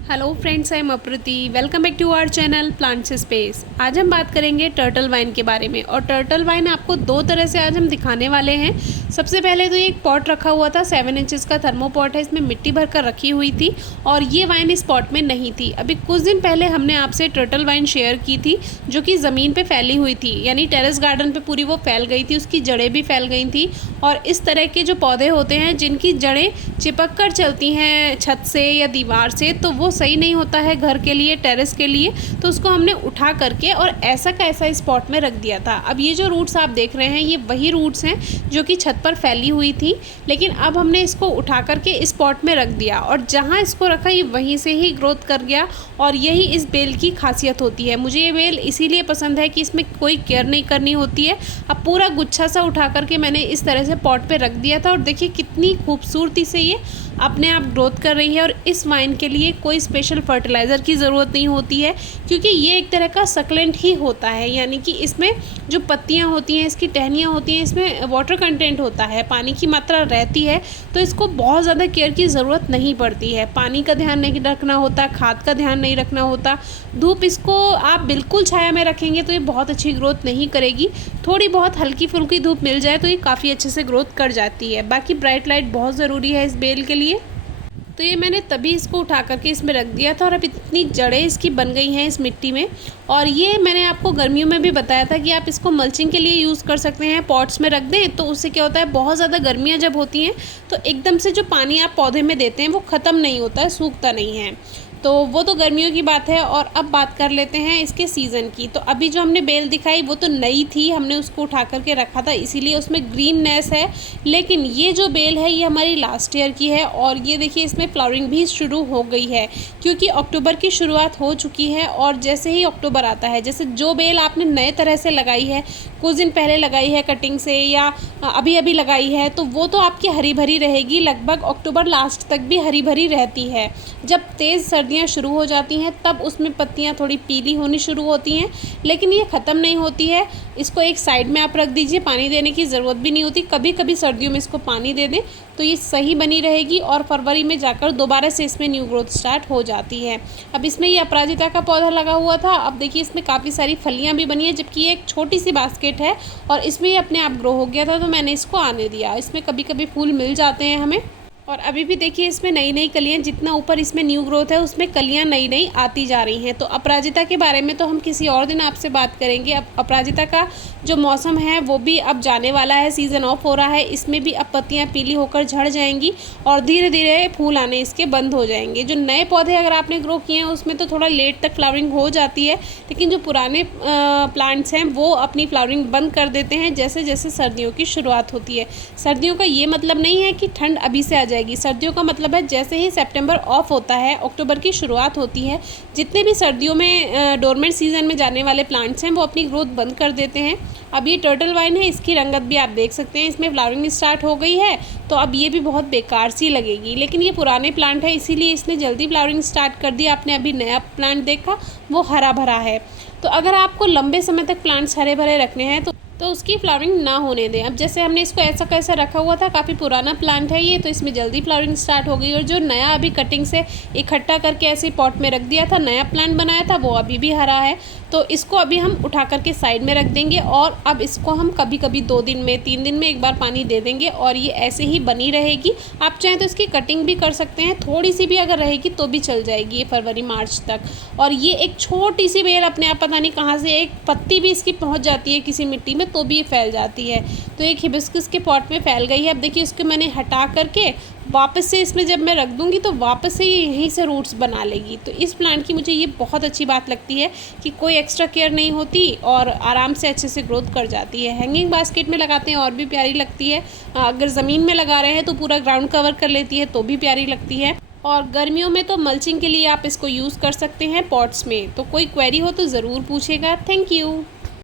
Hello friends, I am Aprati. Welcome back to our channel plants space. आज हम बात करेंगे टर्टल वाइन के बारे में। और टर्टल वाइन आपको दो तरह से आज हम दिखाने वाले हैं। सबसे पहले तो ये एक पॉट रखा हुआ था, 7 इंचेस का थर्मोपॉट है, इसमें मिट्टी भरकर रखी हुई थी और ये वाइन इस पॉट में नहीं थी। अभी कुछ दिन पहले हमने आपसे टर्टल वाइन शेयर की थी जो कि ज़मीन पर फैली हुई थी, यानी टेरेस गार्डन पर पूरी वो फैल गई थी, उसकी जड़ें भी फैल गई थी। और इस तरह के जो पौधे होते हैं जिनकी जड़ें चिपक कर चलती हैं छत से या दीवार से, तो वो सही नहीं होता है घर के लिए, टेरेस के लिए। तो उसको हमने उठा करके और ऐसा का ऐसा इस पॉट में रख दिया था। अब ये जो रूट्स आप देख रहे हैं ये वही रूट्स हैं जो कि छत पर फैली हुई थी, लेकिन अब हमने इसको उठा करके इस पॉट में रख दिया और जहाँ इसको रखा ये वहीं से ही ग्रोथ कर गया। और यही इस बेल की खासियत होती है। मुझे ये बेल इसीलिए पसंद है कि इसमें कोई केयर नहीं करनी होती है। अब पूरा गुच्छा सा उठा करके मैंने इस तरह से पॉट पे रख दिया था और देखिए कितनी खूबसूरती से ये अपने आप ग्रोथ कर रही है। और इस वाइन के लिए कोई स्पेशल फर्टिलाइज़र की ज़रूरत नहीं होती है, क्योंकि ये एक तरह का सक्लेंट ही होता है, यानी कि इसमें जो पत्तियां होती हैं, इसकी टहनियाँ होती हैं, इसमें वाटर कंटेंट होता है, पानी की मात्रा रहती है। तो इसको बहुत ज़्यादा केयर की ज़रूरत नहीं पड़ती है। पानी का ध्यान नहीं रखना होता, खाद का ध्यान नहीं रखना होता। धूप इसको आप बिल्कुल छाया में रखेंगे तो ये बहुत अच्छी ग्रोथ नहीं करेगी। थोड़ी बहुत हल्की फुल्की धूप मिल जाए तो ये काफ़ी अच्छे से ग्रोथ कर जाती है। बाकी ब्राइट लाइट बहुत ज़रूरी है इस बेल के लिए। तो ये मैंने तभी इसको उठा करके इसमें रख दिया था और अब इतनी जड़ें इसकी बन गई हैं इस मिट्टी में। और ये मैंने आपको गर्मियों में भी बताया था कि आप इसको मल्चिंग के लिए यूज़ कर सकते हैं। पॉट्स में रख दें तो उससे क्या होता है, बहुत ज़्यादा गर्मियाँ जब होती हैं तो एकदम से जो पानी आप पौधे में देते हैं वो ख़त्म नहीं होता है, सूखता नहीं है। तो वो तो गर्मियों की बात है। और अब बात कर लेते हैं इसके सीज़न की। तो अभी जो हमने बेल दिखाई वो तो नई थी, हमने उसको उठा करके रखा था, इसीलिए उसमें ग्रीननेस है। लेकिन ये जो बेल है ये हमारी लास्ट ईयर की है और ये देखिए इसमें फ्लावरिंग भी शुरू हो गई है, क्योंकि अक्टूबर की शुरुआत हो चुकी है। और जैसे ही अक्टूबर आता है, जैसे जो बेल आपने नए तरह से लगाई है, कुछ दिन पहले लगाई है कटिंग से या अभी अभी लगाई है, तो वो तो आपकी हरी भरी रहेगी, लगभग अक्टूबर लास्ट तक भी हरी भरी रहती है। जब तेज़ सर्दियाँ शुरू हो जाती हैं तब उसमें पत्तियाँ थोड़ी पीली होनी शुरू होती हैं, लेकिन ये ख़त्म नहीं होती है। इसको एक साइड में आप रख दीजिए, पानी देने की ज़रूरत भी नहीं होती। कभी कभी सर्दियों में इसको पानी दे दें तो ये सही बनी रहेगी और फरवरी में जाकर दोबारा से इसमें न्यू ग्रोथ स्टार्ट हो जाती है। अब इसमें ये अपराजिता का पौधा लगा हुआ था, अब देखिए इसमें काफ़ी सारी फलियाँ भी बनी है, जबकि ये एक छोटी सी बास्केट है और इसमें ये अपने आप ग्रो हो गया था, तो मैंने इसको आने दिया। इसमें कभी कभी फूल मिल जाते हैं हमें। और अभी भी देखिए इसमें नई नई कलियाँ, जितना ऊपर इसमें न्यू ग्रोथ है उसमें कलियाँ नई नई आती जा रही हैं। तो अपराजिता के बारे में तो हम किसी और दिन आपसे बात करेंगे। अब अपराजिता का जो मौसम है वो भी अब जाने वाला है, सीज़न ऑफ हो रहा है। इसमें भी अब पत्तियाँ पीली होकर झड़ जाएंगी और धीरे धीरे फूल आने इसके बंद हो जाएंगे। जो नए पौधे अगर आपने ग्रो किए हैं उसमें तो थोड़ा लेट तक फ्लावरिंग हो जाती है, लेकिन जो पुराने प्लांट्स हैं वो अपनी फ्लावरिंग बंद कर देते हैं जैसे जैसे सर्दियों की शुरुआत होती है। सर्दियों का ये मतलब नहीं है कि ठंड अभी से आ जाएगी। सर्दियों का मतलब है जैसे ही सितंबर ऑफ होता है, अक्टूबर की शुरुआत होती है, जितने भी सर्दियों में डोरमेंट सीजन में जाने वाले प्लांट्स हैं वो अपनी ग्रोथ बंद कर देते हैं। अब ये टर्टल वाइन है, इसकी रंगत भी आप देख सकते हैं, इसमें फ्लावरिंग स्टार्ट हो गई है। तो अब ये भी बहुत बेकार सी लगेगी, लेकिन ये पुराने प्लांट है इसीलिए इसने जल्दी फ्लावरिंग स्टार्ट कर दिया। आपने अभी नया प्लांट देखा, वो हरा भरा है। तो अगर आपको लंबे समय तक प्लांट्स हरे भरे रखने हैं तो उसकी फ्लावरिंग ना होने दें। अब जैसे हमने इसको ऐसा कैसा रखा हुआ था, काफ़ी पुराना प्लांट है ये, तो इसमें जल्दी फ्लावरिंग स्टार्ट हो गई। और जो नया अभी कटिंग से इकट्ठा करके ऐसे पॉट में रख दिया था, नया प्लांट बनाया था, वो अभी भी हरा है। तो इसको अभी हम उठा करके साइड में रख देंगे और अब इसको हम कभी कभी 2 दिन में 3 दिन में एक बार पानी दे देंगे और ये ऐसे ही बनी रहेगी। आप चाहें तो इसकी कटिंग भी कर सकते हैं, थोड़ी सी भी अगर रहेगी तो भी चल जाएगी ये फरवरी मार्च तक। और ये एक छोटी सी बेल अपने आप पता नहीं कहाँ से एक पत्ती भी इसकी पहुँच जाती है किसी मिट्टी में तो भी ये फैल जाती है। तो एक हिबिस्कस के पॉट में फैल गई है। अब देखिए इसको मैंने हटा करके वापस से इसमें जब मैं रख दूंगी तो वापस से ये यहीं से रूट्स बना लेगी। तो इस प्लांट की मुझे ये बहुत अच्छी बात लगती है कि कोई एक्स्ट्रा केयर नहीं होती और आराम से अच्छे से ग्रोथ कर जाती है। हैंगिंग बास्केट में लगाते हैं और भी प्यारी लगती है, अगर ज़मीन में लगा रहे हैं तो पूरा ग्राउंड कवर कर लेती है तो भी प्यारी लगती है। और गर्मियों में तो मल्चिंग के लिए आप इसको यूज़ कर सकते हैं पॉट्स में। तो कोई क्वेरी हो तो ज़रूर पूछेगा। Thank you.